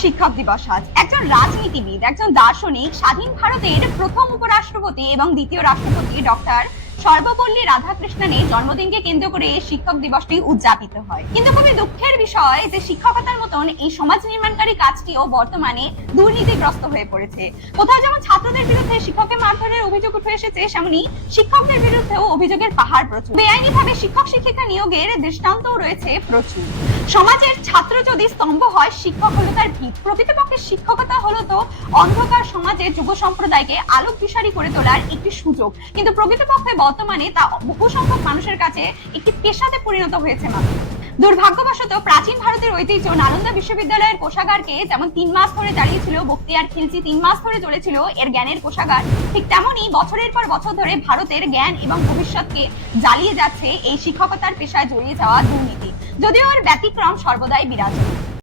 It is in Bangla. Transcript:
শিক্ষক দিবস আজ। একজন রাজনীতিবিদ, একজন দার্শনিক, স্বাধীন ভারতের প্রথম উপরাষ্ট্রপতি এবং দ্বিতীয় রাষ্ট্রপতি ডক্টর সর্বপল্লী রাধাকৃষ্ণনের জন্মদিনকে কেন্দ্র করে শিক্ষক দিবসটি উদযাপিত হয়। কিন্তু খুবই দুঃখের বিষয় যে শিক্ষকতার মতন এই সমাজ নির্মাণকারী কাজটিও বর্তমানে দুর্নীতিগ্রস্ত হয়ে পড়েছে। কোথাও যেমন ছাত্রদের বিরুদ্ধে শিক্ষকের মারধরের অভিযোগ উঠে এসেছে, সেমনি শিক্ষকদের বিরুদ্ধেও অভিযোগের পাহাড় প্রচুর। বেআইনিভাবে শিক্ষক শিক্ষিকা নিয়োগের দৃষ্টান্তও রয়েছে প্রচুর। সমাজের ছাত্র যদি স্তম্ভ হয়, শিক্ষক হলো তার ভিত। প্রকৃতপক্ষে শিক্ষকতা হলো তো অন্ধকার সমাজে যুব সম্প্রদায়কে আলোক দিশারি করে তোলার একটি সুযোগ, কিন্তু প্রকৃতপক্ষে বর্তমানে তা বহু সংখ্যক মানুষের কাছে একটি পেশাতে পরিণত হয়েছে মাত্র। দুর্ভাগ্যবশত প্রাচীন ভারতের ঐতিহ্য নালন্দা বিশ্ববিদ্যালয়ের কোষাগারকে যেমন 3 মাস ধরে জ্বালিয়েছিল বখতিয়ার খিলজি, 3 মাস ধরে চলেছিল এর জ্ঞানের কোষাগার, ঠিক তেমনি বছরের পর বছর ধরে ভারতের জ্ঞান এবং ভবিষ্যৎকে জ্বালিয়ে যাচ্ছে এই শিক্ষকতার পেশায় জড়িয়ে যাওয়া দুর্নীতি, যদিও এর ব্যতিক্রম সর্বদাই বিরাজমান।